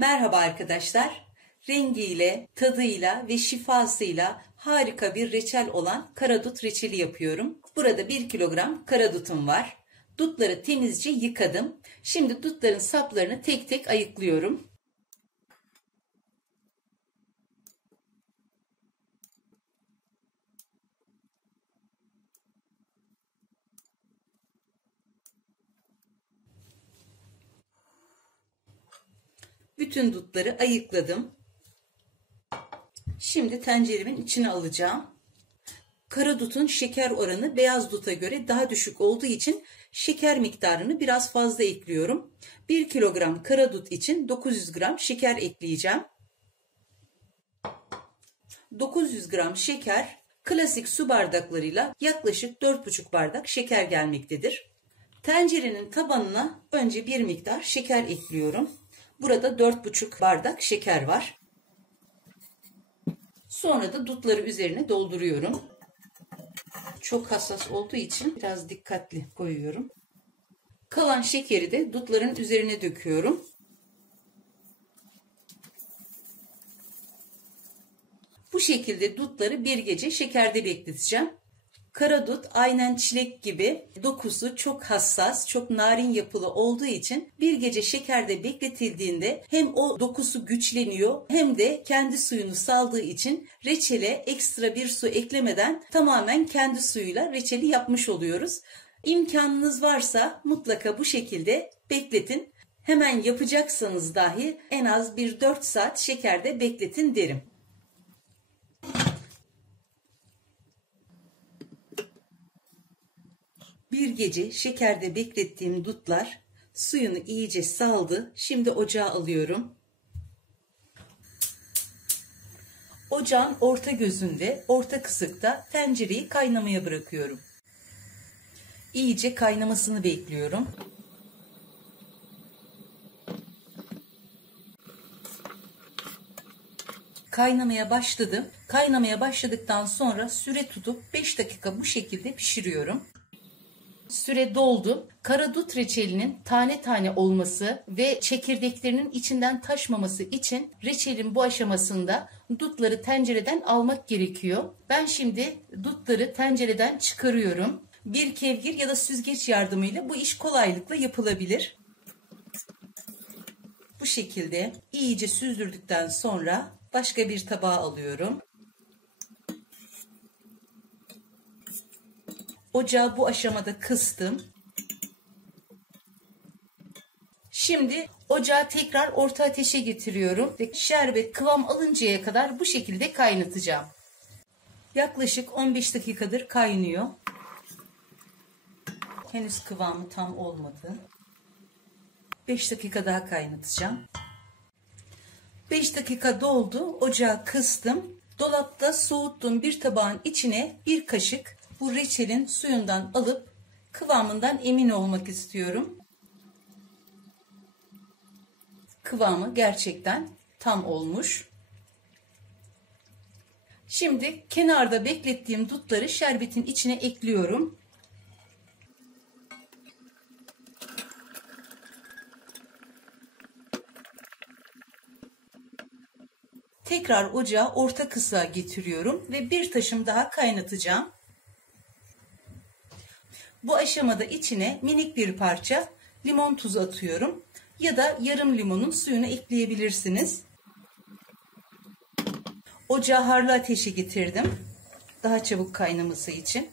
Merhaba arkadaşlar. Rengiyle, tadıyla ve şifasıyla harika bir reçel olan karadut reçeli yapıyorum. Burada 1 kilogram karadutum var. Dutları temizce yıkadım. Şimdi dutların saplarını tek tek ayıklıyorum. Bütün dutları ayıkladım. Şimdi tenceremin içine alacağım. Karadutun şeker oranı beyaz duta göre daha düşük olduğu için şeker miktarını biraz fazla ekliyorum. 1 kilogram karadut için 900 gram şeker ekleyeceğim. 900 gram şeker klasik su bardaklarıyla yaklaşık 4,5 bardak şeker gelmektedir. Tencerenin tabanına önce bir miktar şeker ekliyorum. Burada 4,5 bardak şeker var. Sonra da dutları üzerine dolduruyorum. Çok hassas olduğu için biraz dikkatli koyuyorum. Kalan şekeri de dutların üzerine döküyorum. Bu şekilde dutları bir gece şekerde bekleteceğim. Karadut aynen çilek gibi dokusu çok hassas, çok narin yapılı olduğu için bir gece şekerde bekletildiğinde hem o dokusu güçleniyor hem de kendi suyunu saldığı için reçele ekstra bir su eklemeden tamamen kendi suyuyla reçeli yapmış oluyoruz. İmkanınız varsa mutlaka bu şekilde bekletin. Hemen yapacaksanız dahi en az bir 4 saat şekerde bekletin derim. Bir gece şekerde beklettiğim dutlar suyunu iyice saldı. Şimdi ocağa alıyorum. Ocağın orta gözünde, orta kısıkta tencereyi kaynamaya bırakıyorum. İyice kaynamasını bekliyorum. Kaynamaya başladım. Kaynamaya başladıktan sonra süre tutup 5 dakika bu şekilde pişiriyorum. Süre doldu. Karadut reçelinin tane tane olması ve çekirdeklerinin içinden taşmaması için reçelin bu aşamasında dutları tencereden almak gerekiyor. Ben şimdi dutları tencereden çıkarıyorum. Bir kevgir ya da süzgeç yardımıyla bu iş kolaylıkla yapılabilir. Bu şekilde iyice süzdürdükten sonra başka bir tabağa alıyorum. Ocağı bu aşamada kıstım. Şimdi ocağı tekrar orta ateşe getiriyorum ve şerbet kıvam alıncaya kadar bu şekilde kaynatacağım. Yaklaşık 15 dakikadır kaynıyor. Henüz kıvamı tam olmadı. 5 dakika daha kaynatacağım. 5 dakika doldu. Ocağı kıstım. Dolapta soğuttuğum bir tabağın içine bir kaşık bu reçelin suyundan alıp kıvamından emin olmak istiyorum. Kıvamı gerçekten tam olmuş. Şimdi kenarda beklettiğim dutları şerbetin içine ekliyorum. Tekrar ocağı orta kısığa getiriyorum ve bir taşım daha kaynatacağım. Bu aşamada içine minik bir parça limon tuzu atıyorum ya da yarım limonun suyunu ekleyebilirsiniz. Ocağı harlı ateşe getirdim daha çabuk kaynaması için.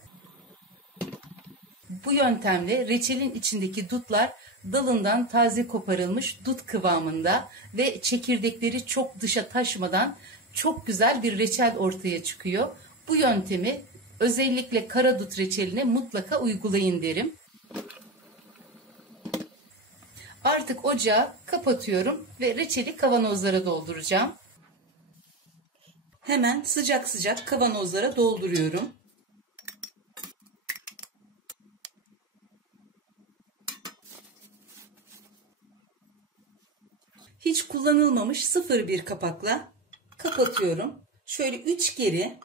Bu yöntemle reçelin içindeki dutlar dalından taze koparılmış dut kıvamında ve çekirdekleri çok dışa taşmadan çok güzel bir reçel ortaya çıkıyor. Bu yöntemi özellikle karadut reçeline mutlaka uygulayın derim. Artık ocağı kapatıyorum ve reçeli kavanozlara dolduracağım. Hemen sıcak sıcak kavanozlara dolduruyorum. Hiç kullanılmamış sıfır bir kapakla kapatıyorum. Şöyle 3 geri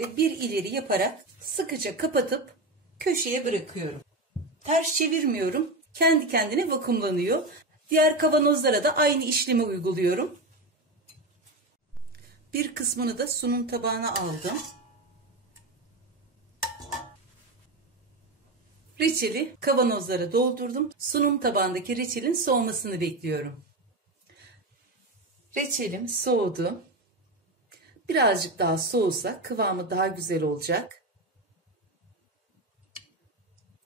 ve 1 ileri yaparak sıkıca kapatıp köşeye bırakıyorum. Ters çevirmiyorum. Kendi kendine vakumlanıyor. Diğer kavanozlara da aynı işlemi uyguluyorum. Bir kısmını da sunum tabağına aldım. Reçeli kavanozlara doldurdum. Sunum tabağındaki reçelin soğumasını bekliyorum. Reçelim soğudu. Birazcık daha soğusa kıvamı daha güzel olacak.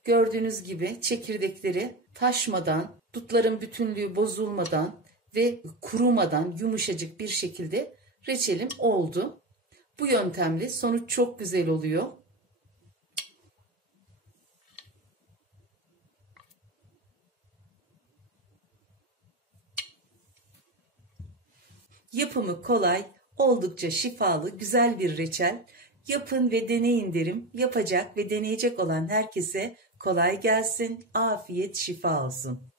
Gördüğünüz gibi çekirdekleri taşmadan, dutların bütünlüğü bozulmadan ve kurumadan yumuşacık bir şekilde reçelim oldu. Bu yöntemle sonuç çok güzel oluyor. Yapımı kolay, oldukça şifalı, güzel bir reçel. Yapın ve deneyin derim. Yapacak ve deneyecek olan herkese kolay gelsin, afiyet, şifa olsun.